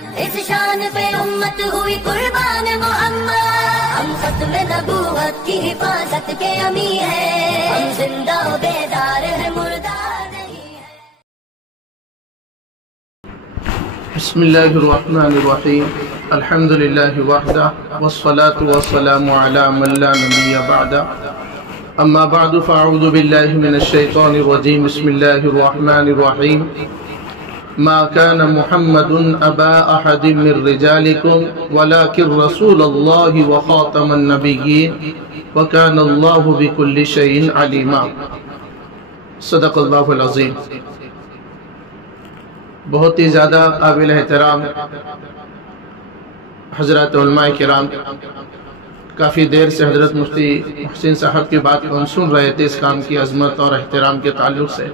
اس شان پہ امت ہوئی قربان محمد، ہم ختم نبوت کی حفاظت کے امی ہیں، ہم زندہ و بیدار ہیں مردہ نہیں ہے۔ بسم اللہ الرحمن الرحیم، الحمد للہ وحدہ والصلاة والسلام علی من لا نبی بعدہ، اما بعد فاعوذ باللہ من الشیطان الرجیم، بسم اللہ الرحمن الرحیم۔ ما كان محمد ابا احد من رجالكم ولكن رسول الله وخاتم النبيين وكان الله بكل شيء عليما۔ صدق اللہ العظیم۔ بہت ہی زیادہ قابل احترام حضرات علماء کرام، کافی دیر سے حضرت مفتی محسن صاحب کی بات کو ہم سن رہے تھے اس کام کی عظمت اور احترام کے تعلق سے۔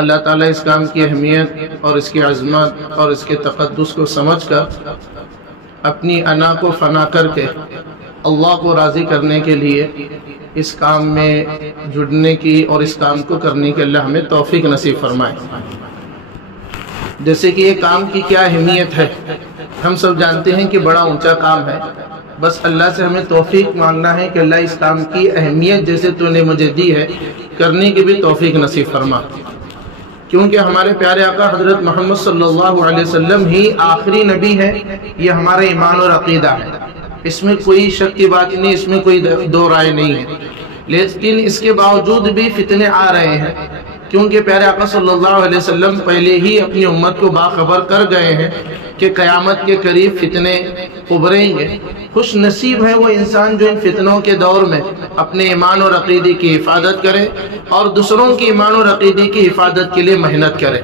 اللہ تعالیٰ اس کام کی اہمیت اور اس کی عظمت اور اس کے تقدس کو سمجھ کر اپنی انا کو فنا کر کے اللہ کو راضی کرنے کے لیے اس کام میں جڑنے کی اور اس کام کو کرنے کے اللہ ہمیں توفیق نصیب فرمائے۔ جیسے کہ یہ کام کی کیا اہمیت ہے ہم سب جانتے ہیں کہ بڑا اونچا کام ہے، بس اللہ سے ہمیں توفیق مانگنا ہے کہ اللہ اس کام کی اہمیت جیسے تو نے مجھے دی ہے کرنے کی بھی توفیق نصیب فرما، کیونکہ ہمارے پیارے آقا حضرت محمد صلی اللہ علیہ وسلم ہی آخری نبی ہے، یہ ہمارا ایمان اور عقیدہ ہے، اس میں کوئی شک کی بات نہیں، اس میں کوئی دو رائے نہیں ہے۔ لیکن اس کے باوجود بھی فتنے آ رہے ہیں، کیونکہ پیارے آقا صلی اللہ علیہ وسلم پہلے ہی اپنی امت کو باخبر کر گئے ہیں کہ قیامت کے قریب فتنے ابھریں گے۔ خوش نصیب ہے وہ انسان جو ان فتنوں کے دور میں اپنے ایمان اور عقیدے کی حفاظت کرے اور دوسروں کی ایمان اور عقیدے کی حفاظت کے لیے محنت کرے۔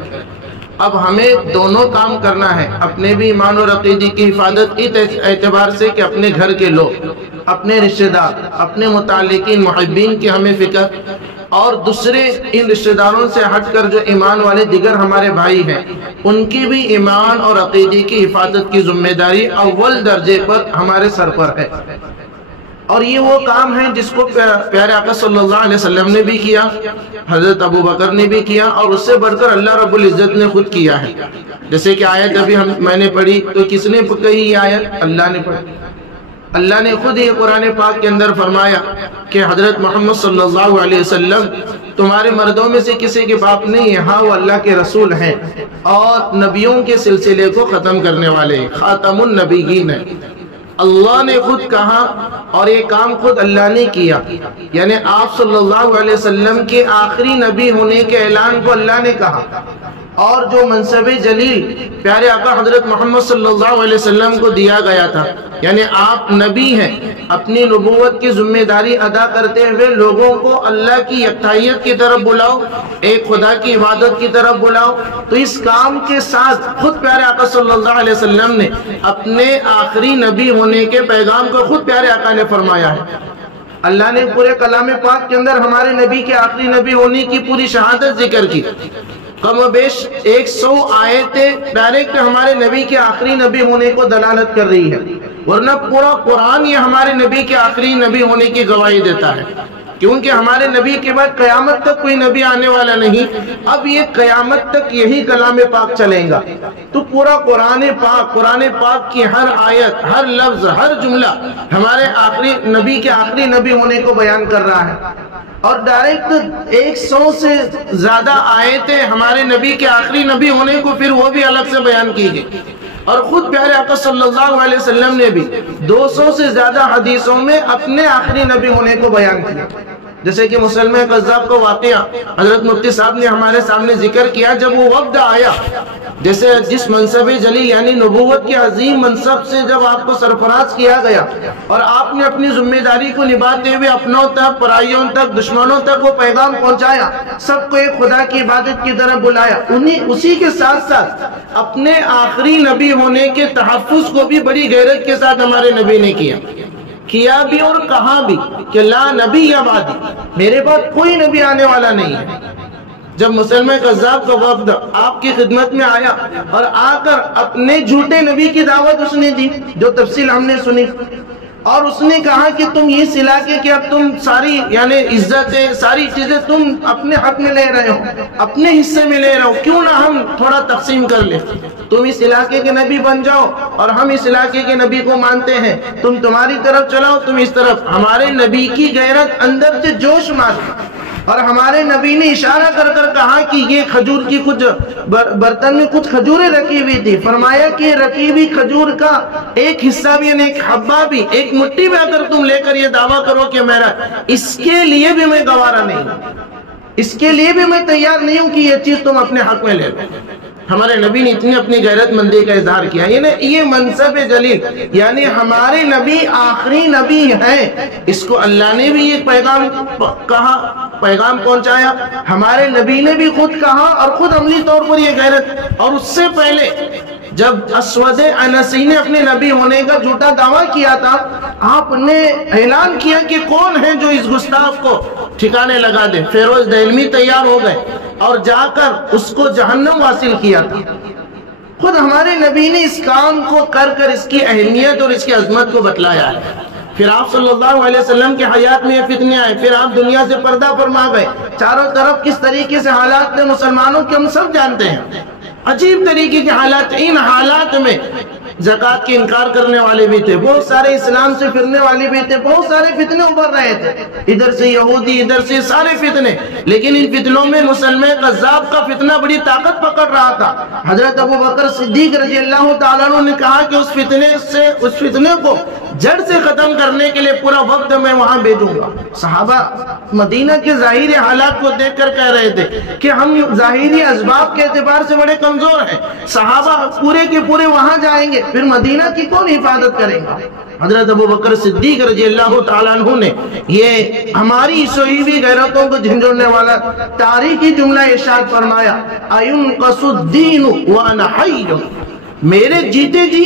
اب ہمیں دونوں کام کرنا ہے، اپنے بھی ایمان اور عقیدے کی حفاظت اس اعتبار سے کہ اپنے گھر کے لوگ، اپنے رشتہ دار، اپنے متعلقین محبین کی ہمیں فکر، اور دوسرے ان رشتہ داروں سے ہٹ کر جو ایمان والے دیگر ہمارے بھائی ہیں ان کی بھی ایمان اور عقیدے کی حفاظت کی ذمہ داری اول درجے پر ہمارے سر پر ہے۔ اور یہ وہ کام ہے جس کو پیارے آقا صلی اللہ علیہ وسلم نے بھی کیا، حضرت ابو بکر نے بھی کیا، اور اس سے بڑھ کر اللہ رب العزت نے خود کیا ہے۔ جیسے کہ آیت ابھی میں نے پڑھی تو کس نے کہی یہ آیت؟ اللہ نے پڑھی۔ اللہ نے خود یہ قرآن پاک کے اندر فرمایا کہ حضرت محمد صلی اللہ علیہ وسلم تمہارے مردوں میں سے کسی کے باپ نہیں ہے، ہاں وہ اللہ کے رسول ہیں اور نبیوں کے سلسلے کو ختم کرنے والے ہیں، خاتم النبیین ہیں۔ اللہ نے خود کہا اور یہ کام خود اللہ نے کیا، یعنی آپ صلی اللہ علیہ وسلم کے آخری نبی ہونے کے اعلان کو اللہ نے کہا، اور جو منصب جلیل پیارے آقا حضرت محمد صلی اللہ علیہ وسلم کو دیا گیا تھا، یعنی آپ نبی ہیں، اپنی نبوت کی ذمہ داری ادا کرتے ہوئے لوگوں کو اللہ کی یکتائیت کی طرف بلاؤ، ایک خدا کی عبادت کی طرف بلاؤ۔ تو اس کام کے ساتھ خود پیارے آقا صلی اللہ علیہ وسلم نے اپنے آخری نبی ہونے کے پیغام کو خود پیارے آقا نے فرمایا ہے۔ اللہ نے پورے کلام پاک کے اندر ہمارے نبی کے آخری نبی ہونے کی پوری شہادت ذکر کی، کم و بیش 100 آیتیں ڈائریکٹ ہمارے نبی کے آخری نبی ہونے کو دلالت کر رہی ہے، ورنہ پورا قرآن یہ ہمارے نبی کے آخری نبی ہونے کی گواہی دیتا ہے، کیونکہ ہمارے نبی کے بعد قیامت تک کوئی نبی آنے والا نہیں، اب یہ قیامت تک یہی کلام پاک چلیں گا۔ تو پورا قرآن پاک کی ہر آیت، ہر لفظ، ہر جملہ ہمارے آخری نبی کے آخری نبی ہونے کو بیان کر رہا ہے، اور ڈائریکٹ 100 سے زیادہ آیتیں ہمارے نبی کے آخری نبی ہونے کو پھر وہ بھی الگ سے بیان کی گئی، اور خود پیارے آقا صلی اللہ علیہ وسلم نے بھی 200 سے زیادہ حدیثوں میں اپنے آخری نبی ہونے کو بیان کیا۔ جیسے کہ مسلمہ کذاب کو واقعہ حضرت مفتی صاحب نے ہمارے سامنے ذکر کیا، جب وہ وقت آیا جیسے جس منصب جلی یعنی نبوت کے عظیم منصب سے جب آپ کو سرفراز کیا گیا اور آپ نے اپنی ذمہ داری کو نبھاتے ہوئے اپنوں تک، پرائیوں تک، دشمنوں تک وہ پیغام پہنچایا، سب کو ایک خدا کی عبادت کی طرف بلایا، اسی کے ساتھ ساتھ اپنے آخری نبی ہونے کے تحفظ کو بھی بڑی غیرت کے ساتھ ہمارے نبی نے کیا بھی اور کہا بھی کہ لا نبی یا بعدی، میرے بعد کوئی نبی آنے والا نہیں ہے۔ جب مسلمہ کذاب کا وفد آپ کی خدمت میں آیا اور آ کر اپنے جھوٹے نبی کی دعوت اس نے دی، جو تفصیل ہم نے سنی، اور اس نے کہا کہ تم یہ سلا کے اب تم ساری یعنی عزتیں ساری چیزیں تم اپنے حق میں لے رہے ہو، اپنے حصے میں لے رہے ہو، کیوں نہ ہم تھوڑا تقسیم کر لیں، تم اس علاقے کے نبی بن جاؤ اور ہم اس علاقے کے نبی کو مانتے ہیں، تم تمہاری طرف چلاؤ تم اس طرف۔ ہمارے نبی کی غیرت اندر سے جوش ماری، اور ہمارے نبی نے اشارہ کر کر کہا کہ یہ کھجور کی کچھ برتن میں کچھ کھجوریں رکھی ہوئی تھی، فرمایا کہ رکھی ہوئی کھجور کا ایک حصہ بھی یعنی ایک حبہ بھی ایک مٹھی میں اگر تم لے کر یہ دعویٰ کرو کہ میرا، اس کے لیے بھی میں گوارا نہیں ہوں، اس کے لیے بھی میں تیار نہیں ہوں کہ یہ چیز تم اپنے حق میں لے لو۔ ہمارے نبی نے اتنی اپنی غیرت مندی کا اظہار کیا، یہ منصب جلیل، یعنی ہمارے نبی آخری نبی ہیں، اس کو اللہ نے بھی یہ پیغام کہا، پیغام پہنچایا، ہمارے نبی نے بھی خود کہا اور خود عملی طور پر یہ غیرت۔ اور اس سے پہلے جب اسود عنسی نے اپنے نبی ہونے کا جھوٹا دعویٰ کیا تھا، آپ نے اعلان کیا کہ کون ہے جو اس گستاخ کو ٹھکانے لگا دے۔ فیروز دہلوی تیار ہو گئے اور جا کر اس کو جہنم واصل کیا تھا۔ خود ہمارے نبی نے اس کام کو کر کر اس کی اہمیت اور اس کی عظمت کو بتلایا ہے۔ پھر آپ صلی اللہ علیہ وسلم کے حیات میں یہ فتنے آئے، پھر آپ دنیا سے پردہ فرما گئے، چاروں طرف کس طریقے سے حالات تھے مسلمانوں کے ہم سب جانتے ہیں، عجیب طریقے کے حالات۔ ان حالات میں زکوٰۃ کے انکار کرنے والے بھی تھے، بہت سارے اسلام سے پھرنے والے بھی تھے، بہت سارے فتنے ابھر رہے تھے، ادھر سے یہودی ادھر سے سارے فتنے، لیکن ان فتنوں میں مسلمہ قذاب کا فتنہ بڑی طاقت پکڑ رہا تھا۔ حضرت ابو بکر صدیق رضی اللہ تعالیٰ عنہ نے کہا کہ اس فتنے کو جڑ سے ختم کرنے کے لیے پورا وقت میں وہاں بھیجوں گا۔ صحابہ مدینہ کے ظاہری حالات کو دیکھ کر کہہ رہے تھے کہ ہم ظاہری اسباب کے اعتبار سے بڑے کمزور ہیں، صحابہ پورے کے پورے وہاں جائیں گے پھر مدینہ کی کون حفاظت کرے گا؟ حضرت ابو بکر صدیق رضی اللہ تعالیٰ عنہ نے یہ ہماری سوئی ہوئی غیرتوں کو جھنجھوڑنے والا تاریخی جملہ ارشاد فرمایا، اَيُنْقَصُ الدِّينُ وَأَنَا حَيٌّ، میرے جیتے جی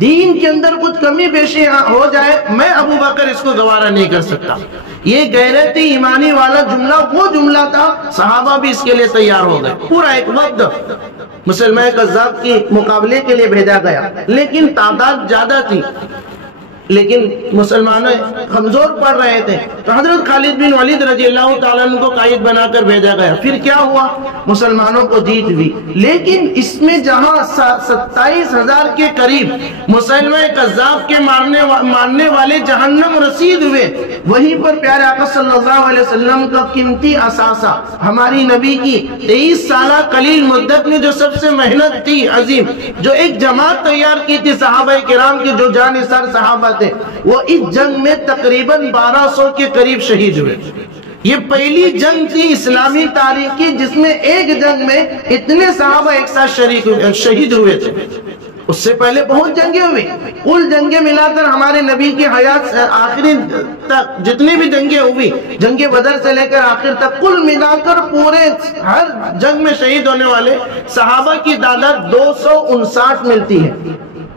دین کے اندر کچھ کمی بیشی ہو جائے میں ابو بکر اس کو گوارا نہیں کر سکتا۔ یہ غیرت ایمانی والا جملہ وہ جملہ تھا، صحابہ بھی اس کے لیے تیار ہو گئے۔ پورا ایک وقت مسلمہ قذاب کی مقابلے کے لیے بھیجا گیا، لیکن تعداد زیادہ تھی، لیکن مسلمان کمزور پڑ رہے تھے، تو حضرت خالد بن ولید رضی اللہ تعالیٰ عنہ کو قائد بنا کر بھیجا گیا۔ پھر کیا ہوا؟ مسلمانوں کو جیت ہوئی، لیکن اس میں جہاں 27,000 کے قریب مسلمہ قذاب کے ماننے والے جہنم رسید ہوئے، وہیں پر پیارے آقا صلی اللہ علیہ وسلم کا قیمتی اثاثہ، ہماری نبی کی 23 سالہ قلیل مدت میں جو سب سے محنت تھی عظیم، جو ایک جماعت تیار کی تھی صحابہ کرام کی جو جانثار صحابہ تھے، وہ اس جنگ میں تقریباً 1200 کے قریب شہید ہوئے۔ یہ پہلی جنگ تھی اسلامی تاریخ کی جس میں ایک جنگ میں اتنے صحابہ ایک ساتھ شہید ہوئے تھے۔ اس سے پہلے بہت جنگیں ہوئی، کل جنگیں ملا کر ہمارے نبی کی حیات آخری تک جتنی بھی جنگیں ہوئی، جنگ بدر سے لے کر آخر تک کل ملا کر پورے ہر جنگ میں شہید ہونے والے صحابہ کی تعداد 259 ملتی ہے۔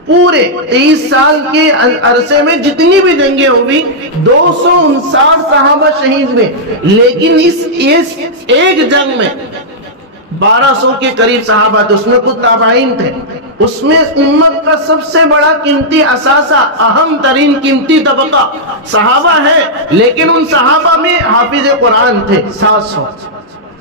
پورے 23 سال کے عرصے میں جتنی بھی جنگیں ہوئی 259 صحابہ شہید ہوئے، لیکن اس ایک جنگ میں 1200 کے قریب صحابہ تھے، اس میں کچھ تابعین تھے، اس میں امت کا سب سے بڑا قیمتی اثاثہ، اہم ترین قیمتی طبقہ صحابہ ہے، لیکن ان صحابہ میں حافظ قرآن تھے 700،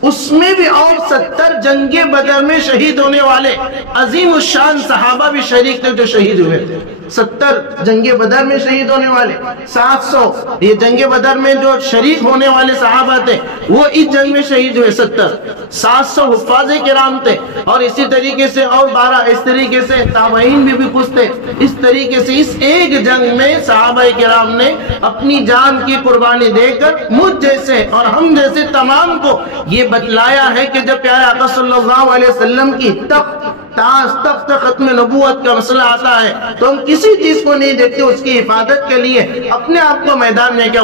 اس میں بھی اور 70 جنگ بدر میں شہید ہونے والے عظیم الشان صحابہ بھی شریک تھے جو شہید ہوئے تھے۔ 70 جنگ بدر میں شہید ہونے والے، 700 یہ جنگ بدر میں جو شریک ہونے والے صحابہ تھے وہ اس جنگ میں شہید ہوئے 70، 700 حفاظ کرام تھے، اور اسی طریقے سے اور 12 اس طریقے سے تابعین بھی کچھ تھے۔ اس طریقے سے اس ایک جنگ میں صحابہ کرام نے اپنی جان کی قربانی دے کر مجھ جیسے اور ہم جیسے تمام کو یہ بتلایا ہے کہ جب پیارے آقا صلی اللہ علیہ وسلم کی تخت ختم نبوت کا مسئلہ آتا ہے تو ہم کسی چیز کو نہیں دیکھتے، اس کی حفاظت کے لیے اپنے آپ کو میدان میں کیا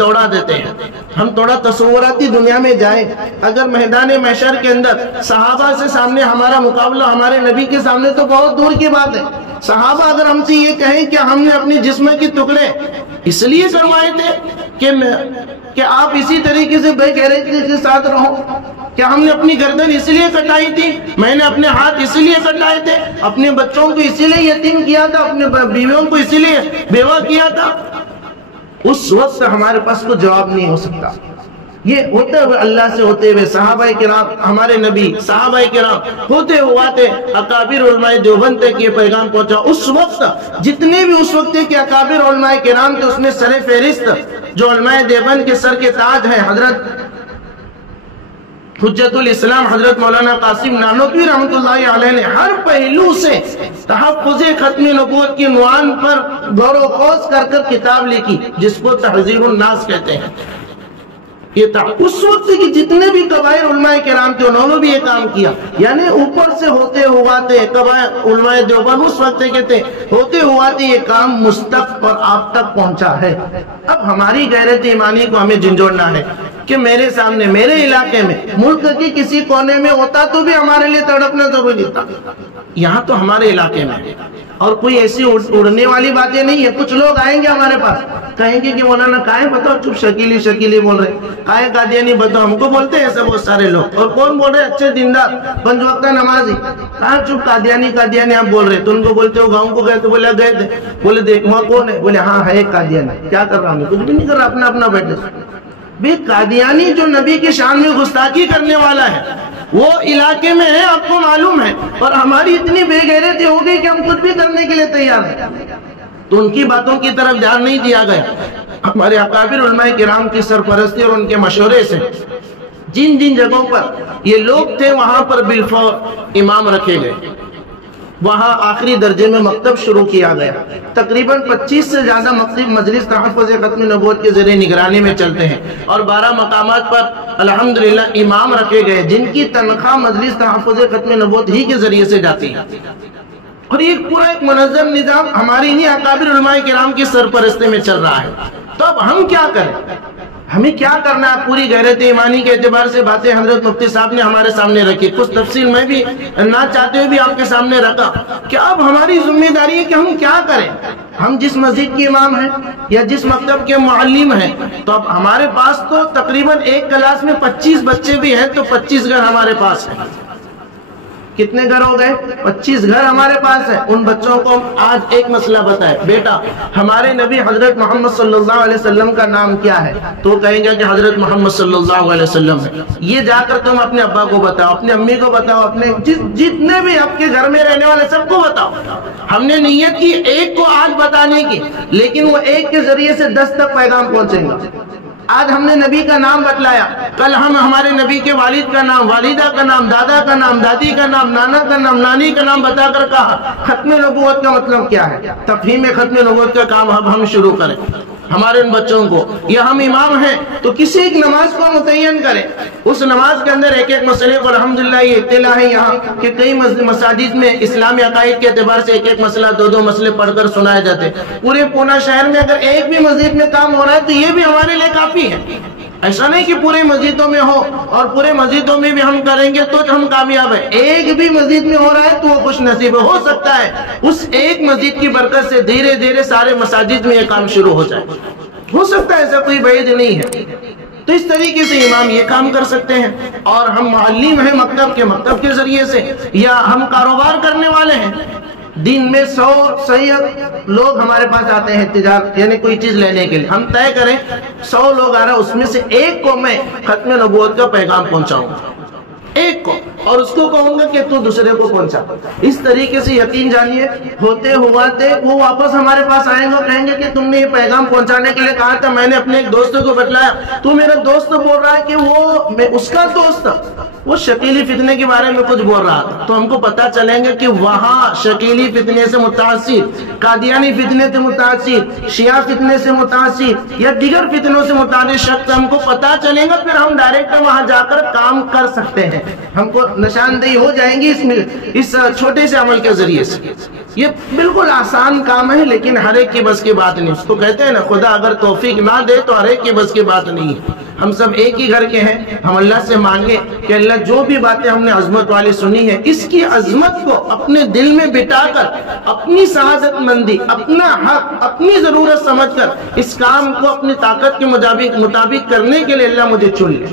دوڑا دیتے ہیں۔ ہم تھوڑا تصوراتی دنیا میں جائیں، اگر میدان محشر کے اندر صحابہ سے سامنے ہمارا مقابلہ ہمارے نبی کے سامنے تو بہت دور کی بات ہے۔ صحابہ اگر ہم سے یہ کہیں کہ ہم نے اپنی جسم کی ٹکڑے اس لیے کروائے تھے کہ آپ اسی طریقے سے بے غیرتی کے ساتھ رہو، کیا ہم نے اپنی گردن اس لیے کٹائی تھی؟ میں نے اپنے ہاتھ اس لیے کٹائے تھے؟ اپنے بچوں کو اسی لیے یتیم کیا تھا؟ اپنے بیویوں کو اسی لیے بیوہ کیا تھا؟ اس وقت ہمارے پاس کوئی جواب نہیں ہو سکتا. یہ ہوتے ہوئے اللہ سے ہوتے ہوئے صحابہ کرام، ہمارے نبی، صحابہ کرام ہوتے ہوتے اکابر علماء دیوبند تک یہ پیغام پہنچا. اس وقت جتنے بھی اس وقت کے اکابر علماء کرام تھے، اس میں سر فہرست جو علماء دیوبند کے سر کے تاج ہیں، حضرت حجت الاسلام حضرت مولانا قاسم نانوتوی رحمۃ اللہ علیہ نے ہر پہلو سے تحفظ ختم نبوت کی عنوان پر غور و خوض کر کر کتاب لکھی، جس کو تہذیب الناس کہتے ہیں. یہ تھا اس وقت کی جتنے بھی قبائل علماء کرام تھے، انہوں نے بھی یہ کام کیا. یعنی اوپر سے ہوتے ہوتے قبائل علماء دیوبند اس وقت کہتے ہوتے ہوتے یہ کام مستق اور آپ تک پہنچا ہے. اب ہماری غیرت ایمانی کو ہمیں جھنجھوڑنا ہے کہ میرے سامنے، میرے علاقے میں، ملک کے کسی کونے میں ہوتا تو بھی ہمارے لیے تڑپنا ضروری تھا. یہاں تو ہمارے علاقے میں اور کوئی ایسی اڑنے والی باتیں نہیں ہے. کچھ لوگ آئیں گے ہمارے پاس، کہیں گے کہ مولانا کائیں بتاؤ، چپ شکیلی بول رہے، کائیں قادیانی بتاؤ. ہم کو بولتے ہیں ایسے بہت سارے لوگ. اور کون بول رہے؟ اچھے دیندار پنج وقتہ نمازی. کہاں چپ قادیانی آپ بول رہے؟ تو ان کو بولتے ہو گاؤں کو گئے تو بولے گئے تھے. بولے دیکھ وہاں کون ہے؟ بولے ہاں ہے ایک قادیانی. کیا کر رہا ہوں؟ کچھ بھی نہیں کر رہا، اپنا بیٹھے. بھی قادیانی جو نبی کی شان میں گستاخی کرنے والا ہے وہ علاقے میں ہے، آپ کو معلوم ہے. اور ہماری اتنی بے غیرتی ہو گئی کہ ہم کچھ بھی کرنے کے لیے تیار ہیں. تو ان کی باتوں کی طرف دھیان نہیں دیا گیا. ہمارے اکابر علماء کرام کی سرپرستی اور ان کے مشورے سے جن جن جگہوں پر یہ لوگ تھے وہاں پر بالفور امام رکھے گئے. وہاں آخری درجے میں مکتب شروع کیا گیا. تقریباً 25 سے زیادہ مکتب مجلس تحفظ ختم نبوت کے زیر نگرانی میں چلتے ہیں اور 12 مقامات پر الحمدللہ امام رکھے گئے جن کی تنخواہ مجلس تحفظ ختم نبوت ہی کے ذریعے سے جاتی ہے. اور یہ پورا ایک منظم نظام ہماری انہی اکابر علماء کرام کی سرپرستی میں چل رہا ہے. تو اب ہم کیا کریں؟ ہمیں کیا کرنا ہے؟ پوری غیرت ایمانی کے اعتبار سے باتیں حضرت مفتی صاحب نے ہمارے سامنے رکھی. کچھ تفصیل میں بھی نہ چاہتے ہوئے بھی آپ کے سامنے رکھا کہ اب ہماری ذمہ داری ہے کہ ہم کیا کریں. ہم جس مسجد کے امام ہیں یا جس مکتب کے معلم ہیں، تو اب ہمارے پاس تو تقریباً ایک کلاس میں 25 بچے بھی ہیں، تو 25 گھر ہمارے پاس ہیں. کتنے گھر ہو گئے؟ 25 گھر ہمارے پاس ہیں. ان بچوں کو آج ایک مسئلہ بتائے، بیٹا ہمارے نبی حضرت محمد صلی اللہ علیہ وسلم کا نام کیا ہے؟ تو کہیں گے کہ حضرت محمد صلی اللہ علیہ وسلم ہے. یہ جا کر تم اپنے ابا کو بتاؤ، اپنے امی کو بتاؤ، اپنے جتنے بھی آپ کے گھر میں رہنے والے سب کو بتاؤ. ہم نے نیت کی ایک کو آج بتانے کی، لیکن وہ ایک کے ذریعے سے 10 تک پیغام پہنچیں گے. آج ہم نے نبی کا نام بتلایا، کل ہم ہمارے نبی کے والد کا نام، والدہ کا نام، دادا کا نام، دادی کا نام، نانا کا نام، نانی کا نام بتا کر کہا ختم نبوت کا مطلب کیا ہے. تفہیم ختم نبوت کا کام اب ہم شروع کریں. ہمارے ان بچوں کو، یا ہم امام ہیں تو کسی ایک نماز کو متعین کریں. اس نماز کے اندر ایک ایک مسئلے کو الحمدللہ یہ اطلاع ہے یہاں کہ کئی مساجد میں اسلامی عقائد کے اعتبار سے ایک ایک مسئلہ 2 مسئلے پڑھ کر سنائے جاتے. پورے پونا شہر میں اگر ایک بھی مسجد میں کام ہو رہا ہے تو یہ بھی ہمارے لیے کافی ہے. ایسا نہیں کہ پورے مسجدوں میں ہو اور پورے مسجدوں میں بھی ہم کریں گے تو ہم کامیاب ہیں. ایک بھی مسجد میں ہو رہا ہے تو وہ خوش نصیب ہو سکتا ہے. اس ایک مسجد کی برکت سے دھیرے دھیرے سارے مساجد میں یہ کام شروع ہو جائے. ہو سکتا ہے، ایسا کوئی بعید نہیں ہے. تو اس طریقے سے امام یہ کام کر سکتے ہیں. اور ہم معلم ہیں مکتب کے ذریعے سے، یا ہم کاروبار کرنے والے ہیں. دن میں 100 سید لوگ ہمارے پاس آتے ہیں تجارت، یعنی کوئی چیز لینے کے لیے. ہم طے کریں 100 لوگ آ رہا ہے، اس میں سے ایک کو میں ختم نبوت کا پیغام پہنچاؤں گا، ایک کو، اور اس کو کہوں گا کہ تو دوسرے کو پہنچا. اس طریقے سے یقین جانیے ہوتے ہوتے وہ واپس ہمارے پاس آئیں گے، کہیں گے کہ تم نے یہ پیغام پہنچانے کے لیے کہا تھا. میں نے اپنے ایک دوست کو بتلایا، تو میرا دوست بول رہا ہے کہ وہ اس کا دوست وہ شکیلی فتنے کے بارے میں کچھ بول رہا تھا. تو ہم کو پتا چلیں گے کہ وہاں شکیلی فتنے سے متاثر، قادیانی فتنے سے متاثر، شیعہ فتنے سے متاثر یا دیگر فتنوں سے متاثر شخص ہم کو پتا چلیں گا. پھر ہم ڈائریکٹ وہاں جا کر کام کر سکتے ہیں. ہم کو نشاندہی ہو جائیں گی اس چھوٹے سے عمل کے ذریعے سے. یہ بالکل آسان کام ہے، لیکن ہر ایک کی بس کی بات نہیں. اس کو کہتے ہیں نا، خدا اگر توفیق نہ دے تو ہر ایک کی بس کی بات نہیں ہے. ہم سب ایک ہی گھر کے ہیں. ہم اللہ سے مانگے کہ اللہ جو بھی باتیں ہم نے عظمت والی سنی ہے، اس کی عظمت کو اپنے دل میں بٹا کر اپنی سعادت مندی، اپنا حق، اپنی ضرورت سمجھ کر اس کام کو اپنی طاقت کے مطابق کرنے کے لیے اللہ مجھے چن لے.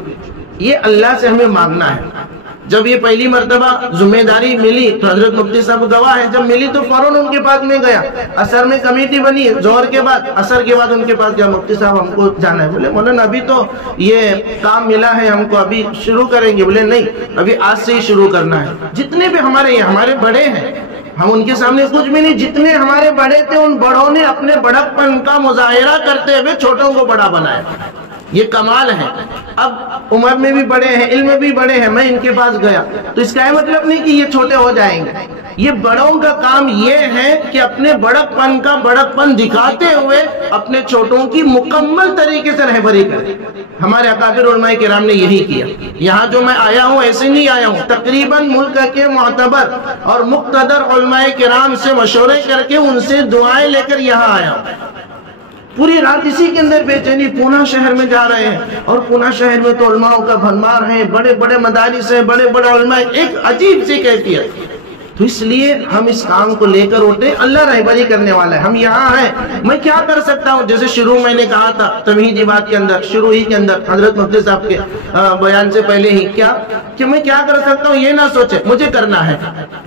یہ اللہ سے ہمیں مانگنا ہے۔ جب یہ پہلی مرتبہ ذمہ داری ملی تو حضرت مفتی صاحب گواہ ہے، جب ملی تو فوراً ان کے پاس میں گیا، اثر میں کمیٹی بنی، زہر کے بعد اثر کے بعد ان کے پاس گیا، مفتی صاحب ہم کو جانا ہے۔ بولے مولانا ابھی تو یہ کام ملا ہے ہم کو، ابھی شروع کریں گے؟ بولے نہیں، ابھی آج سے ہی شروع کرنا ہے۔ جتنے بھی ہمارے بڑے ہیں، ہم ان کے سامنے کچھ بھی نہیں، جتنے ہمارے بڑے تھے ان بڑوں نے اپنے بڑک پن کا مظاہرہ کرتے ہوئے چھوٹوں کو بڑا بنایا۔ یہ کمال ہے۔ اب عمر میں بھی بڑے ہیں، علم میں بھی بڑے ہیں، میں ان کے پاس گیا تو اس کا یہ مطلب نہیں کہ یہ چھوٹے ہو جائیں گے۔ یہ بڑوں کا کام یہ ہے کہ اپنے بڑک پن دکھاتے ہوئے اپنے چھوٹوں کی مکمل طریقے سے رہبری کریں۔ ہمارے اکابر علماء کرام نے یہی کیا۔ یہاں جو میں آیا ہوں ایسے نہیں آیا ہوں، تقریباً ملک کے معتبر اور مقتدر علماء کرام سے مشورے کر کے ان سے دعائیں لے کر یہاں آیا ہوں۔ پوری رات اسی کے اندر بے چینی، پونا شہر میں جا رہے ہیں اور پونا شہر میں تو علماء کا بھرمار ہے، بڑے بڑے مدارس ہیں، بڑے بڑے علماء، ایک عجیب سی کیفیت۔ تو اس لیے ہم اس کام کو لے کر اٹھے، اللہ رہبری کرنے والا ہے، ہم یہاں ہیں، میں کیا کر سکتا ہوں؟ جیسے شروع میں نے کہا تھا تمہیدی بات کے اندر، شروع ہی کے اندر حضرت مفتی صاحب کے بیان سے پہلے ہی، کہ میں کیا کر سکتا ہوں یہ نہ سوچے، مجھے کرنا ہے،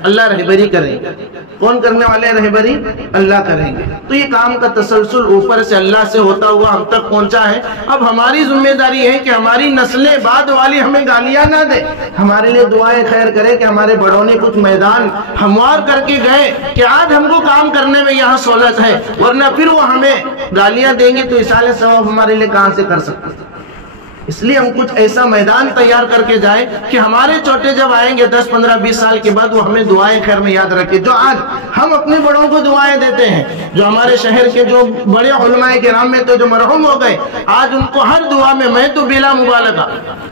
اللہ رہبری کریں گے۔ کون کرنے والے ہیں رہبری؟ اللہ کریں گے۔ تو یہ کام کا تسلسل اوپر سے اللہ سے ہوتا ہوا ہم تک پہنچا ہے۔ اب ہماری ذمہ داری ہے کہ ہماری نسلیں بعد والی ہمیں گالیاں نہ دے، ہمارے لیے دعائیں خیر کرے کہ ہمارے بڑوں نے کچھ میدان ہموار کر کے گئے کہ آج ہم کو کام کرنے میں یہاں سہولت ہے، ورنہ پھر وہ ہمیں گالیاں دیں گے تو اصالہ ثواب ہمارے لیے کہاں سے کر سکتے ہیں۔ اس لیے ہم کچھ ایسا میدان تیار کر کے جائیں کہ ہمارے چھوٹے جب آئیں گے 10 15 20 سال کے بعد وہ ہمیں دعائیں خیر میں یاد رکھے۔ جو آج ہم اپنے بڑوں کو دعائیں دیتے ہیں، جو ہمارے شہر کے جو بڑے علماء کرام میں تو جو مرحوم ہو گئے، آج ان کو ہر دعا میں تو بلا مبالغہ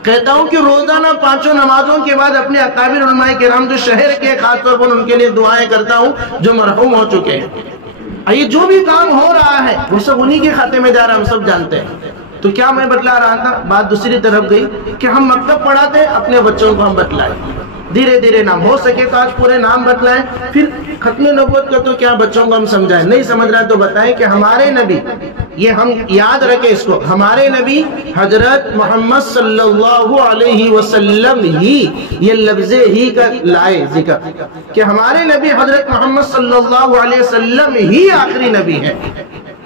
کہتا ہوں کہ روزانہ 5 نمازوں کے بعد اپنے اکابر علماء کرام جو شہر کے خاص طور پر ان کے لیے دعائیں کرتا ہوں جو مرحوم ہو چکے ہیں۔ یہ جو بھی کام ہو رہا ہے وہ سب انہی کے خاتے میں جا رہا ہے، ہم سب جانتے ہیں۔ تو کیا میں بتلا رہا تھا، بات دوسری طرف گئی کہ ہم مکتب پڑھاتے اپنے بچوں کو ہم بتلائیں، دھیرے دھیرے نام ہو سکے تو آج پورے نام بتلائیں، پھر ختم نبوت کا تو کیا بچوں کو ہم سمجھائیں، نہیں سمجھ رہا تو بتائیں کہ ہمارے نبی، یہ ہم یاد رکھیں اس کو، ہمارے نبی حضرت محمد صلی اللہ علیہ وسلم ہی، یہ لفظ ہی کا لائے ذکر کہ ہمارے نبی حضرت محمد صلی اللہ علیہ وسلم ہی آخری نبی ہے،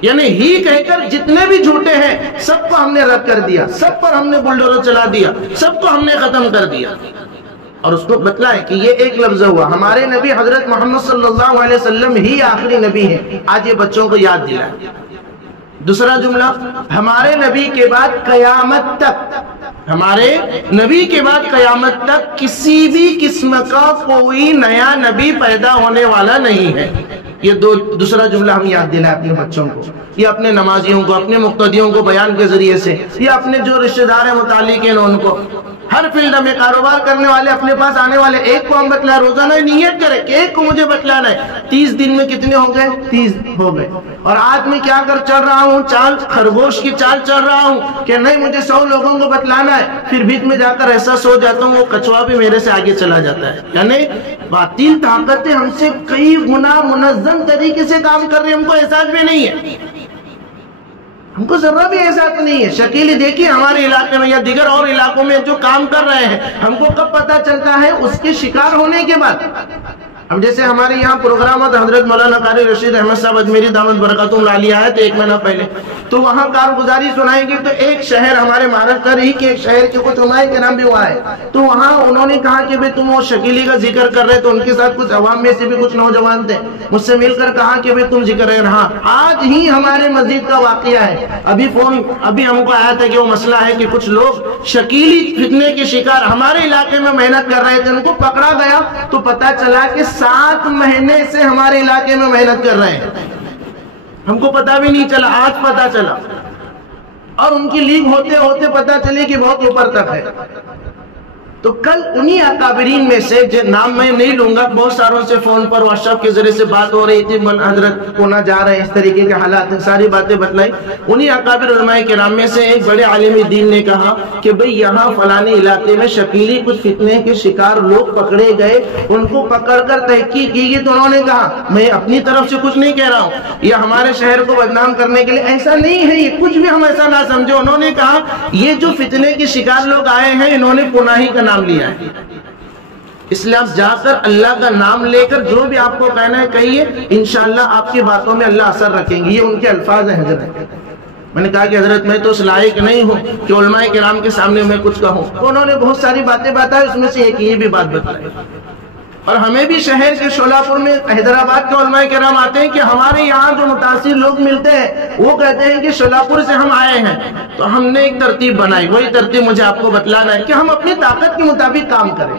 یعنی ہی کہہ کر جتنے بھی جھوٹے ہیں سب کو ہم نے رد کر دیا، سب پر ہم نے بلڈوزر چلا دیا، سب کو ہم نے ختم کر دیا۔ اور اس کو بتلائے کہ یہ ایک لفظ ہوا، ہمارے نبی حضرت محمد صلی اللہ علیہ وسلم ہی آخری نبی ہے، آج یہ بچوں کو یاد دلائے۔ دوسرا جملہ، ہمارے نبی کے بعد قیامت تک، ہمارے نبی کے بعد قیامت تک کسی بھی قسم کا کوئی نیا نبی پیدا ہونے والا نہیں ہے۔ یہ دوسرا جملہ ہم یاد دلائیں اپنے بچوں کو، یہ اپنے نمازیوں کو، اپنے مقتدیوں کو بیان کے ذریعے سے، یہ اپنے جو رشتہ دار ہیں متعلق ہیں ان کو، ہر فیلڈ میں کاروبار کرنے والے اپنے پاس آنے والے، ایک کو ہم بتلا، روزانہ نیت کرے کہ ایک کو مجھے بتلانا ہے۔ 30 دن میں کتنے ہو گئے؟ 30 ہو گئے۔ اور آج میں کیا کر چل رہا ہوں؟ چال خرگوش کی چال چل رہا ہوں کہ نہیں مجھے 100 لوگوں کو بتلانا ہے، پھر بیچ میں جا کر ایسا سو جاتا ہوں وہ کچھوا بھی میرے سے آگے چلا جاتا ہے۔ یعنی باطل طاقتیں ہم سے کئی گنا منظم طریقے سے کام کر رہے ہیں، ہم کو احساس بھی نہیں ہے، ہم کو ذرہ بھی احساس نہیں ہے۔ شکیلی دیکھیے ہمارے علاقے میں یا دیگر اور علاقوں میں جو کام کر رہے ہیں، ہم کو کب پتہ چلتا ہے؟ اس کے شکار ہونے کے بعد۔ اب جیسے ہمارے یہاں پروگرامات حضرت مولانا قاری رشید احمد صاحب اجمیری دامت برکاتہم العالیہ آئے تھے 1 مہینہ پہلے، تو وہاں کارگزاری سنائیں گے تو ایک شہر ہمارے مہاراشٹر ہی کے ایک شہر کے کچھ علماء کے نام بھی وہاں ہے، تو وہاں انہوں نے کہا کہ تم وہ شکیلی کا ذکر کر رہے تو ان کے ساتھ کچھ عوام میں سے بھی کچھ نوجوان تھے، مجھ سے مل کر کہا کہ تم ذکر رہے۔ ہاں آج ہی ہمارے مسجد کا واقعہ ہے، ابھی ہم کو آیا تھا کہ وہ مسئلہ ہے کہ کچھ لوگ شکیلی فتنے کے شکار ہمارے علاقے میں محنت کر رہے تھے، ان کو پکڑا گیا تو پتا چلا کہ 7 مہینے سے ہمارے علاقے میں محنت کر رہے ہیں، ہم کو پتا بھی نہیں چلا، آج پتا چلا، اور ان کی لیگ ہوتے ہوتے پتا چلے کہ بہت اوپر تک ہے۔ تو کل انہی اکابرین میں سے نام میں نہیں لوں گا، بہت ساروں سے فون پر واٹس ایپ کے ذریعے سے بات ہو رہی تھی، حضرت پونا جا رہے ہیں، اس طریقے کے حالات ہیں، ساری باتیں بتلائی۔ انہی اکابر علماء کرام میں سے ایک بڑے عالم دین نے کہا کہ بھئی یہاں فلانے علاقے میں شکیلی کچھ فتنے کے شکار لوگ پکڑے گئے، ان کو پکڑ کر تحقیق کی گئی، تو انہوں نے کہا میں اپنی طرف سے کچھ نہیں کہہ رہا ہوں، یہ ہمارے شہر کو بدنام کرنے کے لیے ایسا نہیں ہے، یہ کچھ بھی ہم ایسا نہ سمجھو۔ انہوں نے کہا یہ جو فتنے کے شکار لوگ آئے ہیں انہوں نے پناہی کا نام لیا ہے، اس لیے آپ جا کر اللہ کا نام لے کر جو بھی آپ کو کہنا ہے کہیے، انشاءاللہ آپ کی باتوں میں اللہ اثر رکھیں گے۔ یہ ان کے الفاظ ہیں حضرت۔ میں نے کہا کہ حضرت میں تو اس لائق نہیں ہوں کہ علماء کرام کے سامنے میں کچھ کہوں، تو انہوں نے بہت ساری باتیں بتائی، اس میں سے ایک یہ بھی بات بتائی۔ اور ہمیں بھی شہر کے شولاپور میں حیدرآباد کے علماء کرام آتے ہیں کہ ہمارے یہاں جو متاثر لوگ ملتے ہیں وہ کہتے ہیں کہ شولاپور سے ہم آئے ہیں، تو ہم نے ایک ترتیب بنائی، وہی ترتیب مجھے آپ کو بتلانا ہے کہ ہم اپنی طاقت کے مطابق کام کریں۔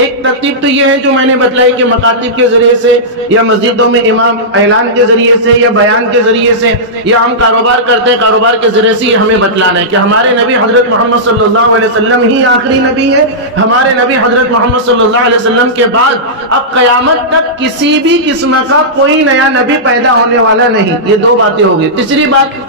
ایک ترتیب تو یہ ہے جو میں نے بتلائی کہ مکاتب کے ذریعے سے یا مسجدوں میں امام اعلان کے ذریعے سے یا بیان کے ذریعے سے یا ہم کاروبار کرتے ہیں کاروبار کے ذریعے سے، یہ ہمیں بتلانا ہے کہ ہمارے نبی حضرت محمد صلی اللہ علیہ وسلم ہی آخری نبی ہے، ہمارے نبی حضرت محمد صلی اللہ علیہ وسلم کے بعد اب قیامت تک کسی بھی قسم کا کوئی نیا نبی پیدا ہونے والا نہیں۔ یہ دو باتیں ہو گئی۔ تیسری بات،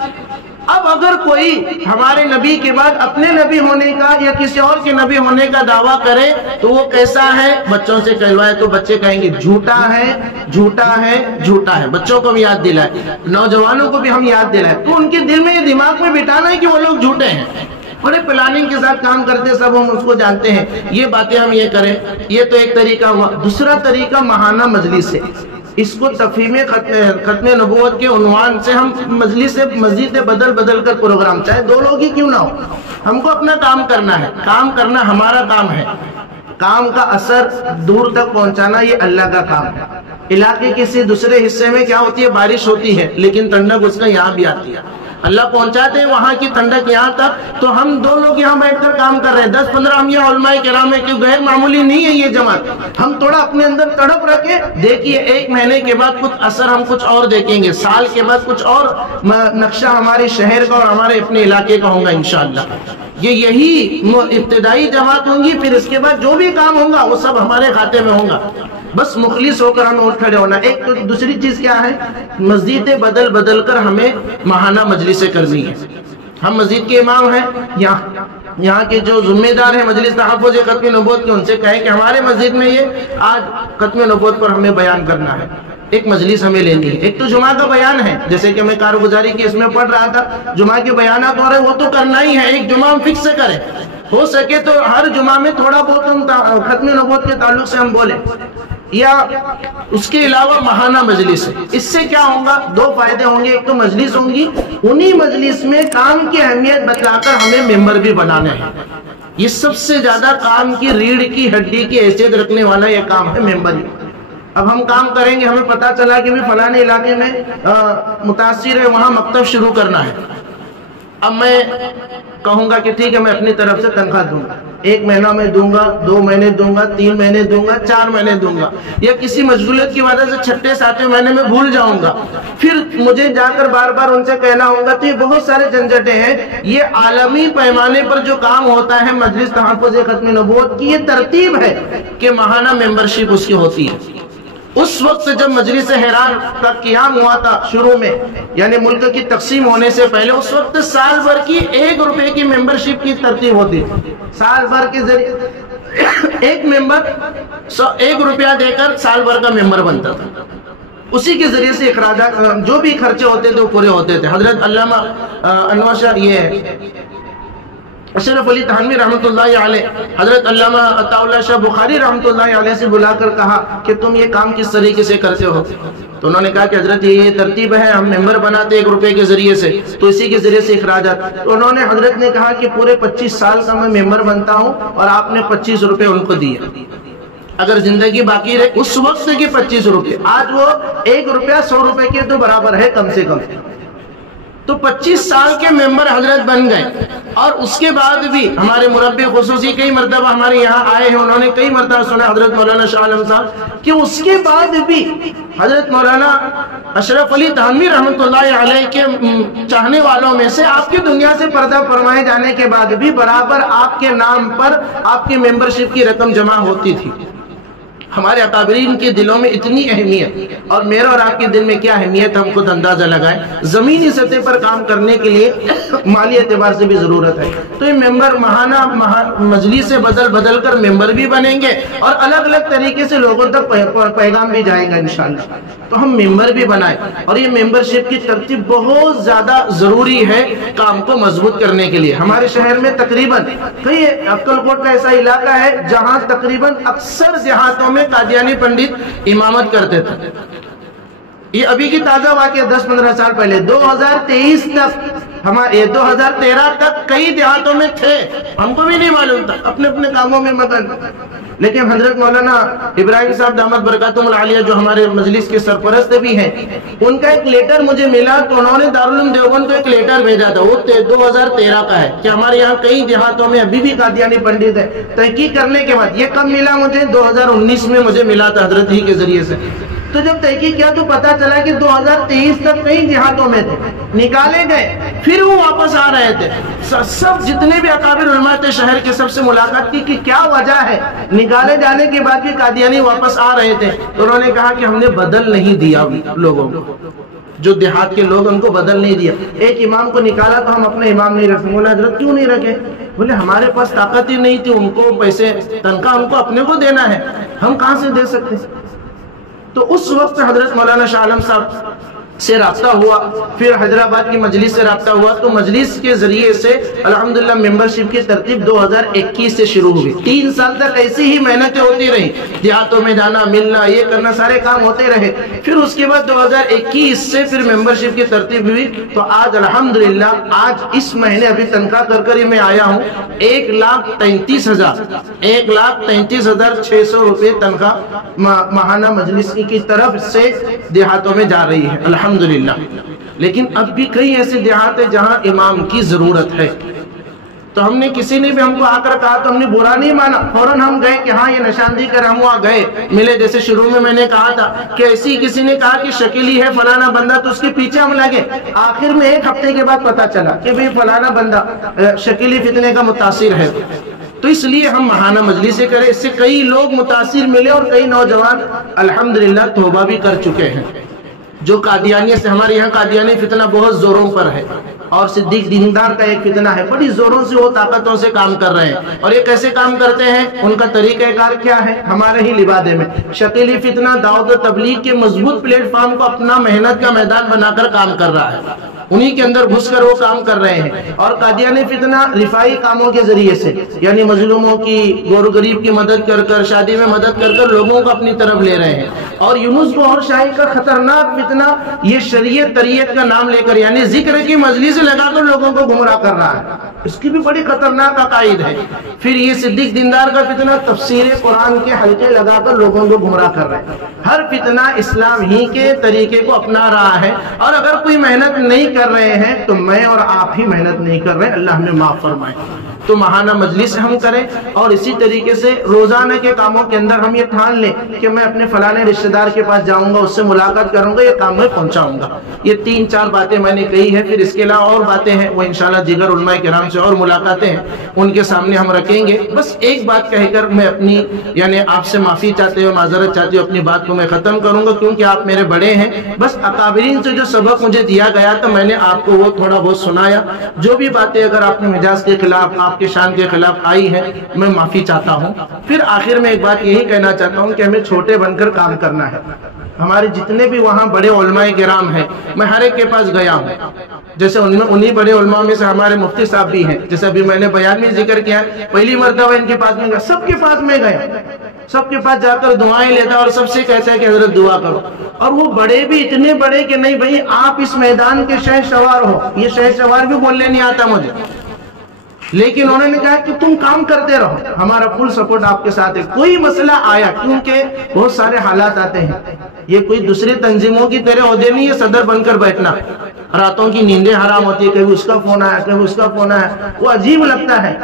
اب اگر کوئی ہمارے نبی کے بعد اپنے نبی ہونے کا یا کسی اور کے نبی ہونے کا دعویٰ کرے تو وہ کیسا ہے، بچوں سے کہلوائے تو بچے کہیں گے جھوٹا ہے جھوٹا ہے جھوٹا ہے۔ بچوں کو بھی یاد دلائے، نوجوانوں کو بھی ہم یاد دلائے، تو ان کے دل میں یہ دماغ میں بٹھانا ہے کہ وہ لوگ جھوٹے ہیں، بڑے پلاننگ کے ساتھ کام کرتے، سب ہم اس کو جانتے ہیں، یہ باتیں ہم یہ کریں۔ یہ تو ایک طریقہ ہوا۔ دوسرا طریقہ ماہانہ مجلس ہے، اس کو تفہیم ختم نبوت کے عنوان سے ہم مجلس مسجد بدل بدل کر پروگرام، چاہے دو لوگ ہی کیوں نہ ہو، ہم کو اپنا کام کرنا ہے، کام کرنا ہمارا کام ہے، کام کا اثر دور تک پہنچانا یہ اللہ کا کام ہے۔ علاقے کسی دوسرے حصے میں کیا ہوتی ہے، بارش ہوتی ہے لیکن ٹھنڈک اس کا یہاں بھی آتی ہے، اللہ پہنچاتے ہیں وہاں کی ٹھنڈک یہاں تک، تو ہم دو لوگ یہاں بیٹھ کر کام کر رہے ہیں، 10-15 ہم یہ علماء کرام ہے کہ غیر معمولی نہیں ہے یہ جماعت، ہم تھوڑا اپنے اندر تڑپ رکھے، دیکھیے ایک مہینے کے بعد کچھ اثر ہم کچھ اور دیکھیں گے، سال کے بعد کچھ اور نقشہ ہمارے شہر کا اور ہمارے اپنے علاقے کا ہوگا انشاءاللہ۔ یہی ابتدائی جماعت ہوں گی، پھر اس کے بعد جو بھی کام ہوگا وہ سب ہمارے کھاتے میں ہوگا، بس مخلص ہو کر ہمیں اٹھ کھڑے ہونا۔ ایک تو دوسری چیز کیا ہے، مسجدیں بدل بدل کر ہمیں ماہانہ مجلسیں کرنی ہے۔ ہم مسجد کے امام ہیں، یہاں کے جو ذمہ دار ہیں مجلس تحفظ ختم نبوت کے، ان سے کہیں کہ ہمارے مسجد میں یہ آج ختم نبوت پر ہمیں بیان کرنا ہے، ایک مجلس ہمیں لینی ہے۔ ایک تو جمعہ کا بیان ہے، جیسے کہ میں کارگزاری کی اس میں پڑھ رہا تھا، جمعہ کے بیانات ہو رہے ہیں وہ تو کرنا ہی ہے، ایک جمعہ ہم فکس سے کریں، ہو سکے تو ہر جمعہ میں تھوڑا بہت ہم ختم نبوت کے تعلق سے ہم بولیں، یا اس کے علاوہ ماہانہ مجلس ہے۔ اس سے کیا ہوگا، دو فائدے ہوں گے، ایک تو مجلس ہوں گی، انہی مجلس میں کام کی اہمیت بتلا کر ہمیں ممبر بھی بنانے ہیں۔ یہ سب سے زیادہ کام کی ریڑھ کی ہڈی کی حیثیت رکھنے والا یہ کام ہے ممبر ہی۔ اب ہم کام کریں گے، ہمیں پتا چلا کہ فلانے علاقے میں متاثر ہے، وہاں مکتب شروع کرنا ہے، اب میں کہوں گا کہ ٹھیک ہے میں اپنی طرف سے تنخواہ دوں گا، 1 مہینہ میں دوں گا، 2 مہینے دوں گا، 3 مہینے دوں گا، 4 مہینے دوں گا، یا کسی مشغولیت کی وجہ سے 6-7 مہینے میں بھول جاؤں گا، پھر مجھے جا کر بار بار ان سے کہنا ہوگا، تو یہ بہت سارے جھنجھٹیں ہیں۔ یہ عالمی پیمانے پر جو کام ہوتا ہے مجلس تحفظ ختم نبوت کی، یہ ترتیب ہے کہ ماہانہ ممبرشپ اس کی ہوتی ہے۔ اس وقت جب مجلس حرار کا قیام ہوا تھا شروع میں، یعنی ملک کی تقسیم ہونے سے پہلے، اس وقت سال بھر کی 1 روپے کی ممبرشپ کی ترتیب ہوتی تھی، سال بھر کے ذریعے ایک ممبر 1 روپیہ دے کر سال بھر کا ممبر بنتا تھا، اسی کے ذریعے سے اخراجات جو بھی خرچے ہوتے تھے وہ پورے ہوتے تھے۔ حضرت علامہ انور شاہ اشرف علی تھانوی رحمۃ اللہ علیہ، حضرت علامہ عطا اللہ شاہ بخاری رحمۃ اللہ علیہ سے بلا کر کہا کہ تم یہ کام کس طریقے سے کرتے ہو، تو انہوں نے کہا کہ حضرت یہ ترتیب ہے، ہم ممبر بناتے 1 روپے کے ذریعے سے، تو اسی کے ذریعے سے اخراجات، تو انہوں نے حضرت نے کہا کہ پورے 25 سال کا میں ممبر بنتا ہوں اور آپ نے 25 روپے ان کو دیے، اگر زندگی باقی رہے اس وقت کے 25 روپے، آج وہ 1 روپیہ 100 روپے کے تو برابر ہے کم سے کم، تو 25 سال کے ممبر حضرت بن گئے۔ اور اس کے بعد بھی ہمارے مربی خصوصی کئی مرتبہ ہمارے یہاں آئے ہیں، انہوں نے کئی مرتبہ سنا حضرت مولانا شاہ عالم صاحب کہ اس کے بعد بھی حضرت مولانا اشرف علی تھانوی رحمۃ اللہ علیہ کے چاہنے والوں میں سے آپ کی دنیا سے پردہ فرمائے جانے کے بعد بھی برابر آپ کے نام پر آپ کی ممبرشپ کی رقم جمع ہوتی تھی۔ ہمارے اکابرین کے دلوں میں اتنی اہمیت، اور میرا اور آپ کے دل میں کیا اہمیت ہم خود اندازہ لگائیں۔ زمینی سطح پر کام کرنے کے لیے مالی اعتبار سے بھی ضرورت ہے، تو یہ ممبر ماہانہ مجلس سے بدل کر ممبر بھی بنیں گے اور الگ الگ طریقے سے لوگوں تک پیغام بھی جائے گا انشاءاللہ۔ تو ہم ممبر بھی بنائیں، اور یہ ممبرشپ کی ترتیب بہت زیادہ ضروری ہے کام کو مضبوط کرنے کے لیے۔ ہمارے شہر میں تقریباً کئی عقل کوٹ کا ایسا علاقہ ہے جہاں تقریباً اکثر دیہاتوں میں قادیانی پنڈت امامت کرتے تھے۔ یہ ابھی کی تازہ واقعہ 10-15 سال پہلے 2023 تک ہمارے 2013 تک کئی دیہاتوں میں تھے، ہم کو بھی نہیں معلوم تھا، اپنے اپنے کاموں میں مگن۔ لیکن حضرت مولانا ابراہیم صاحب دامت برکاتہم العالیہ جو ہمارے مجلس کے سرپرست بھی ہیں، ان کا ایک لیٹر مجھے ملا تو انہوں نے دارالعلوم دیوبند کو ایک لیٹر بھیجا تھا، وہ 2013 کا ہے کہ ہمارے یہاں کئی دیہاتوں میں ابھی بھی قادیانی پنڈت ہے۔ تحقیق کرنے کے بعد یہ کب ملا مجھے؟ 2019 میں مجھے ملا تھا حضرت ہی کے ذریعے سے۔ تو جب تحقیق کیا تو پتا چلا کہ 2023 تک کئی دیہاتوں میں تھے، نکالے گئے، پھر وہ واپس آ رہے تھے۔ سب جتنے بھی اکابر علماء تھے شہر کے سب سے ملاقات کی کہ کیا وجہ ہے، نکالے جانے کے بعد بھی قادیانی واپس آ رہے تھے، تو انہوں نے کہا کہ ہم نے بدل نہیں دیا لوگوں کو، جو دیہات کے لوگ ان کو بدل نہیں دیا۔ ایک امام کو نکالا تو ہم اپنے امام نہیں رکھیں۔ بولے حضرت کیوں نہیں رکھے؟ بولے ہمارے پاس طاقت ہی نہیں تھی، ان کو پیسے تنخواہ ان کو اپنے کو دینا ہے، ہم کہاں سے دے سکتے؟ تو اس وقت حضرت مولانا شاہ عالم صاحب سے رابطہ ہوا، پھر حیدرآباد کی مجلس سے رابطہ ہوا، تو مجلس کے ذریعے سے الحمدللہ ممبرشپ کی ترتیب 2021 سے شروع ہوئی۔ 3 سال تک ایسی ہی محنتیں ہوتی رہی، دیہاتوں میں جانا ملنا یہ کرنا سارے کام ہوتے رہے۔ پھر اس کے بعد 2021 سے پھر ممبرشپ کی ترتیب ہوئی، تو آج الحمدللہ آج اس مہینے ابھی تنخواہ کر کر ہی میں آیا ہوں 1,33,600 روپے تنخواہ ماہانہ مجلس کی طرف سے دیہاتوں میں جا رہی ہے الحمدللہ۔ لیکن اب بھی کئی ایسے دیہات ہیں جہاں امام کی ضرورت ہے، تو ہم نے کسی نے بھی ہم کو آ کر کہا تو ہم نے برا نہیں مانا، فوراً ہم گئے کہ ہاں یہ نشاندہی کر، ہم وہاں گئے ملے۔ جیسے شروع میں نے کہا تھا کہ ایسی کسی نے کہا کہ شکیلی ہے فلانا بندہ، تو اس کے پیچھے ہم لگے، آخر میں 1 ہفتے کے بعد پتا چلا کہ بھئی فلانا بندہ شکیلی فتنے کا متاثر ہے۔ تو اس لیے ہم ماہانہ مجلس سے کریں، اس سے کئی لوگ متاثر ملے اور کئی نوجوان الحمدللہ توبہ بھی کر چکے ہیں۔ جو قادیانیت سے، ہمارے یہاں قادیانی فتنہ بہت زوروں پر ہے، اور صدیق دیندار کا ایک فتنہ ہے، بڑی زوروں سے وہ طاقتوں سے کام کر رہے ہیں۔ اور یہ کیسے کام کرتے ہیں، ان کا طریقہ کار کیا ہے، ہمارے ہی لبادے میں شکیلی فتنہ دعوت و تبلیغ کے مضبوط پلیٹ فارم کو اپنا محنت کا میدان بنا کر کام کر رہا ہے، انہی کے اندر گھس کر وہ کام کر رہے ہیں۔ اور قادیانی فتنہ رفائی کاموں کے ذریعے سے، یعنی مظلوموں کی، گور غریب کی مدد کر کر، شادی میں مدد کر کر لوگوں کو اپنی طرف لے رہے ہیں۔ اور یونس گوہر شاہی کا خطرناک فتنہ یہ شریعت طریعت کا نام لے کر، یعنی ذکر کی مجلس لگا کر لوگوں کو گمراہ کر رہا ہے، اس کی بھی بڑی خطرناک عقائد ہے۔ پھر یہ صدیق دیندار کا فتنہ تفسیر قرآن کے حلقے لگا کر لوگوں کو گمراہ کر رہے ہیں۔ ہر فتنہ اسلام ہی کے طریقے کو اپنا رہا ہے، اور اگر کوئی محنت نہیں کر رہے ہیں تو میں اور آپ ہی محنت نہیں کر رہے، اللہ ہمیں معاف فرمائے۔ تو ماہانہ مجلس ہم کریں، اور اسی طریقے سے روزانہ کے کاموں کے اندر ہم یہ ٹھان لیں کہ میں اپنے فلانے رشتہ دار کے پاس جاؤں گا، اس سے ملاقات کروں گا، یہ کام میں پہنچاؤں گا۔ یہ 3-4 باتیں میں نے کہی ہیں، پھر اس کے علاوہ اور باتیں ہیں، وہ انشاءاللہ دیگر علماء کرام سے اور ملاقاتیں ہیں، ان کے سامنے ہم رکھیں گے۔ بس ایک بات کہہ کر میں اپنی یعنی آپ سے معافی چاہتے ہو، معذرت چاہتے ہو، اپنی بات کو میں ختم کروں گا، کیونکہ آپ میرے بڑے ہیں۔ بس اکابرین سے جو سبق مجھے دیا گیا تو میں نے آپ کو وہ تھوڑا بہت سنایا۔ جو بھی باتیں اگر آپ نے مجاز کے خلاف، آپ کے شان کے خلاف آئی ہیں، میں معافی چاہتا ہوں۔ پھر آخر میں ایک بات یہی کہنا چاہتا ہوں کہ ہمیں چھوٹے بن کر کام کرنا ہے۔ ہمارے جتنے بھی وہاں بڑے علماء کرام ہیں، میں ہر ایک کے پاس گیا ہوں، جیسے انہی بڑے علماء میں سے ہمارے مفتی صاحب بھی ہیں، جیسے ابھی میں نے بیان میں ذکر کیا، پہلی مرتبہ ان کے پاس میں گیا، سب کے پاس میں گیا، سب کے پاس جا کر دعائیں لیتا اور سب سے کہتا ہے کہ حضرت دعا کرو۔ اور وہ بڑے بھی اتنے بڑے کہ نہیں بھائی آپ اس میدان کے شہ سوار ہو، یہ شہ سوار بھی بولنے نہیں آتا مجھے، لیکن انہوں نے کہا کہ تم کام کرتے رہو، ہمارا فل سپورٹ آپ کے ساتھ ہے۔ کوئی مسئلہ آیا، کیونکہ بہت سارے حالات آتے ہیں، یہ کوئی دوسری تنظیموں کی طرح عہدے نہیں ہے صدر بن کر بیٹھنا، راتوں کی نیندیں حرام ہوتی ہے، کبھی اس کا فون آیا کبھی اس کا فون آیا، وہ عجیب لگتا ہے۔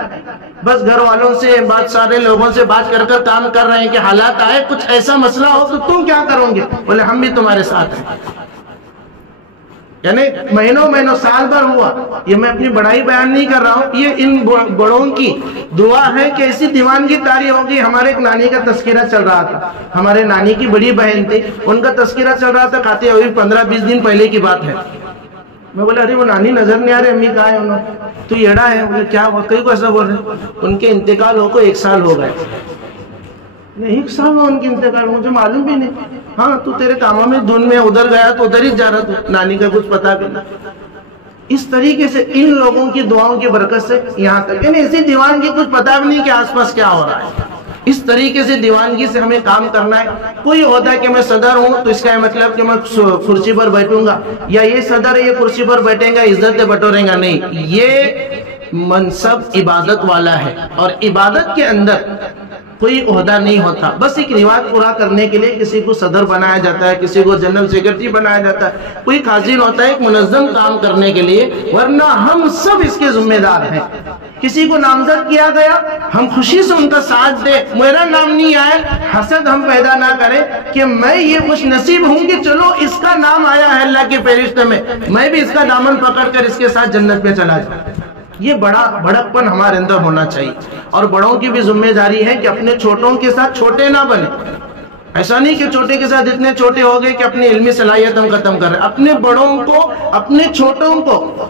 بس گھر والوں سے بات، سارے لوگوں سے بات کر کر کام کر رہے ہیں کہ حالات آئے کچھ ایسا مسئلہ ہو تو تم کیا کرو گے؟ بولے ہم بھی تمہارے ساتھ ہیں۔ یعنی مہینوں سال بھر ہوا۔ یہ میں اپنی بڑائی بیان نہیں کر رہا ہوں، یہ ان بڑوں کی دعا ہے کہ ایسی دیوانگی طاری ہوگی۔ ہمارے ایک نانی کا تذکرہ چل رہا تھا، ہمارے نانی کی بڑی بہن تھی، ان کا تذکرہ چل رہا تھا، کہتے ہوئے 15-20 دن پہلے کی بات ہے۔ میں بولا ارے وہ نانی نظر نہیں آ رہے، امی کہاں ہے انہوں؟ تو ایڑا ہے۔ بولے کیا ہوا؟ کئی کو ایسا بول رہے، ان کے انتقال ہو کو 1 سال ہو گئے۔ 1 سال ہو ان کے انتقال، مجھے معلوم بھی نہیں۔ ہاں تو تیرے کاموں میں دن میں ادھر گیا تو ادھر ہی جا رہا تھا، نانی کا کچھ پتا بھی نہیں۔ اس طریقے سے ان لوگوں کی دعاؤں کی برکت سے یہاں تک، یعنی ایسی دیوان کی کچھ پتا بھی نہیں کہ آس پاس کیا ہو رہا ہے۔ اس طریقے سے دیوانگی سے ہمیں کام کرنا ہے۔ کوئی ہوتا ہے کہ میں صدر ہوں تو اس کا مطلب کہ میں کرسی پر بیٹھوں گا، یا یہ صدر ہے یہ کرسی پر بیٹھیں گا عزت بٹوریں گا، نہیں۔ یہ منصب عبادت والا ہے، اور عبادت کے اندر کوئی عہدہ نہیں ہوتا، بس ایک رواج پورا کرنے کے لیے کسی کو صدر بنایا جاتا ہے، کسی کو جنرل سیکرٹری بنایا جاتا ہے، کوئی خازن ہوتا ہے ایک منظم کام کرنے کے لیے، ورنہ ہم سب اس کے ذمہ دار ہیں۔ کسی کو نامزد کیا گیا، ہم خوشی سے ان کا ساتھ دیں، میرا نام نہیں آئے، حسد ہم پیدا نہ کریں کہ میں یہ خوش نصیب ہوں کہ چلو اس کا نام آیا ہے اللہ کی فہرست میں بھی اس کا دامن پکڑ کر اس کے ساتھ جنت میں چلا جاؤں۔ یہ بڑکپن ہمارے اندر ہونا چاہیے، اور بڑوں کی بھی ذمہ داری ہے کہ اپنے چھوٹوں کے ساتھ چھوٹے نہ بنے۔ ایسا نہیں کہ چھوٹے کے ساتھ اتنے چھوٹے ہو گئے کہ اپنی علمی صلاحیت ہم ختم کر رہے ہیں۔ اپنے بڑوں کو، اپنے چھوٹوں کو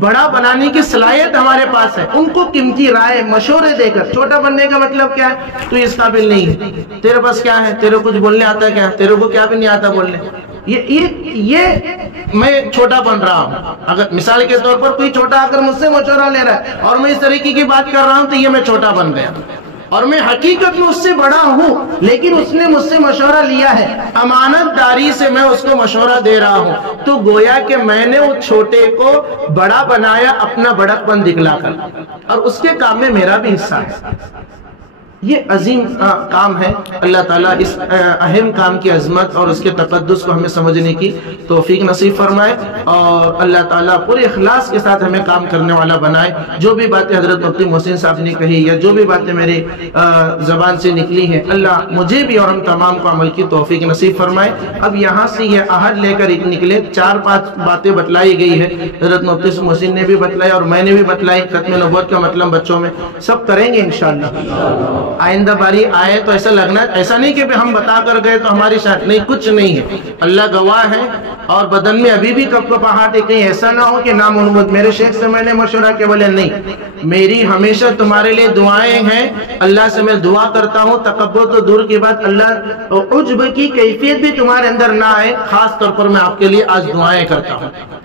بڑا بنانے کی صلاحیت ہمارے پاس ہے، ان کو قیمتی رائے مشورے دے کر۔ چھوٹا بننے کا مطلب کیا ہے؟ تو اس قابل نہیں ہے، تیرے پاس کیا ہے، تیرے کچھ بولنے آتا ہے کیا، تیرے کو کیا بھی نہیں آتا بولنے، یہ میں چھوٹا بن رہا ہوں۔ اگر مثال کے طور پر کوئی چھوٹا آ کر مجھ سے مشورہ لے رہا ہے اور میں اس طریقے کی بات کر رہا ہوں تو یہ میں چھوٹا بن گیا، اور میں حقیقت میں اس سے بڑا ہوں، لیکن اس نے مجھ سے مشورہ لیا ہے، امانت داری سے میں اس کو مشورہ دے رہا ہوں، تو گویا کہ میں نے اس چھوٹے کو بڑا بنایا اپنا بڑکپن دکھلا کر، اور اس کے کام میں میرا بھی حصہ ہے۔ یہ عظیم کام ہے۔ اللہ تعالیٰ اس اہم کام کی عظمت اور اس کے تقدس کو ہمیں سمجھنے کی توفیق نصیب فرمائے، اور اللہ تعالیٰ پورے اخلاص کے ساتھ ہمیں کام کرنے والا بنائے۔ جو بھی باتیں حضرت مفتی محسن صاحب نے کہی، یا جو بھی باتیں میری زبان سے نکلی ہیں، اللہ مجھے بھی اور ہم تمام کو عمل کی توفیق نصیب فرمائے۔ اب یہاں سے یہ عہد لے کر نکلے، 4-5 باتیں بتلائی گئی ہے، حضرت مفتی محسن نے بھی بتلائی اور میں نے بھی بتلائی، ختم نبوت کا مطلب بچوں میں سب کریں گے انشاءاللہ۔ آئندہ باری آئے تو ایسا لگنا، ایسا نہیں کہ ہم بتا کر گئے تو ہماری شاید نہیں، کچھ نہیں ہے، اللہ گواہ ہے، اور بدن میں ابھی بھی کپکپاہٹ ہے، کہیں ایسا نہ ہو کہ نامنبت میرے شیخ سے میں نے مشورہ کیا، بولے نہیں، میری ہمیشہ تمہارے لیے دعائیں ہیں، اللہ سے میں دعا کرتا ہوں، تکبر تو دور کی بات، اللہ عجب کی کیفیت بھی تمہارے اندر نہ آئے، خاص طور پر میں آپ کے لیے آج دعائیں کرتا ہوں۔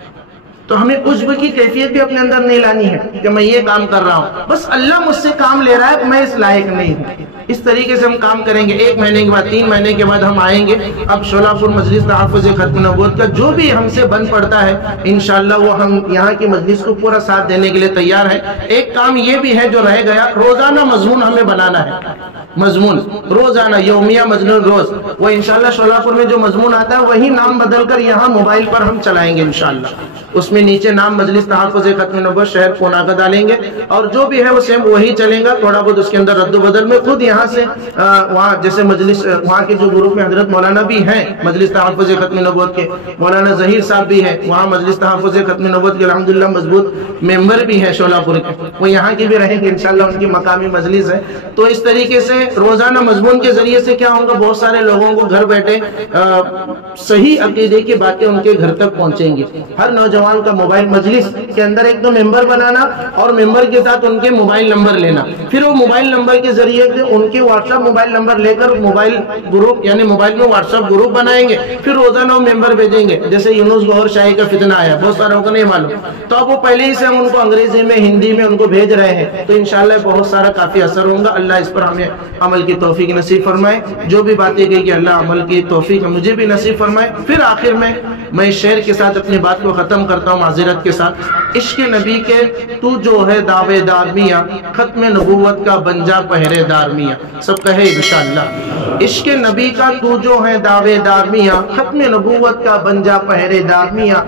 تو ہمیں عجب کی کیفیت بھی اپنے اندر نہیں لانی ہے کہ میں یہ کام کر رہا ہوں، بس اللہ مجھ سے کام لے رہا ہے، میں اس لائق نہیں ہوں۔ اس طریقے سے ہم کام کریں گے، 1 مہینے کے بعد 3 مہینے کے بعد ہم آئیں گے، اب شولہ پور مجلس تحفظ ختم نبوت کا جو بھی ہم سے بن پڑتا ہے انشاءاللہ وہ ہم یہاں کی مجلس کو پورا ساتھ دینے کے لیے تیار ہیں۔ ایک کام یہ بھی ہے جو رہ گیا، روزانہ مضمون ہمیں بنانا ہے، مضمون روزانہ یومیہ مضمون روز، وہ انشاءاللہ شولہ پور میں جو مضمون آتا ہے وہی نام بدل کر یہاں موبائل پر ہم چلائیں گے انشاءاللہ۔ اس میں نیچے نام مجلس تحفظ ختم نبوت شہر پونا کا ڈالیں گے، اور جو بھی ہے وہ سیم وہی چلیں گا، تھوڑا بہت اس کے اندر رد و بدل میں خود یہاں سے وہاں جیسے مجلس وہاں کے جو گروپ میں حضرت مولانا بھی ہیں مجلس تحفظ ختم نبوت کے، مولانا ظہیر صاحب بھی ہیں وہاں مجلس تحفظ ختم نبوت کے الحمدللہ مضبوط ممبر بھی ہیں شولہ پور کے، وہ یہاں کے بھی رہیں گے انشاءاللہ، ان کی مقامی مجلس ہے۔ تو اس طریقے سے روزانہ مضمون کے ذریعے سے کیا ہوگا، بہت سارے لوگوں کو گھر بیٹھے صحیح عقیدے کی باتیں ان کے گھر تک پہنچیں گی۔ ہر نوجوان کا موبائل مجلس کے اندر ایک تو ممبر بنانا، اور ممبر کے ساتھ ان کے موبائل نمبر لینا، پھر وہ موبائل نمبر کے ذریعے سے ان کے واٹس ایپ موبائل نمبر لے کر موبائل گروپ یعنی موبائل میں واٹس ایپ گروپ بنائیں گے، پھر روزانہ وہ ممبر بھیجیں گے۔ جیسے یونس گوہر شاہی کا فتنہ آیا، بہت ساروں کو نہیں معلوم، تو اب وہ پہلے ہی سے ہم ان کو انگریزی میں ہندی میں ان کو بھیج رہے ہیں، تو انشاءاللہ بہت سارا کافی اثر ہوگا۔ اللہ اس پر ہمیں عمل کی توفیق نصیب فرمائے، جو بھی باتیں گئی کہ اللہ عمل کی توفیق مجھے بھی نصیب فرمائے۔ پھر آخر میں شعر کے ساتھ اپنی بات کو ختم کرتا ہوں معذرت کے ساتھ۔ عشق نبی کے تو جو ہے دعوے دار میاں، ختم نبوت کا بن جا پہرے دار میاں، سب کہے انشاءاللہ۔ عشق نبی کا تو جو ہے دعوے دار میاں، ختم نبوت کا بن جا پہرے دار میاں۔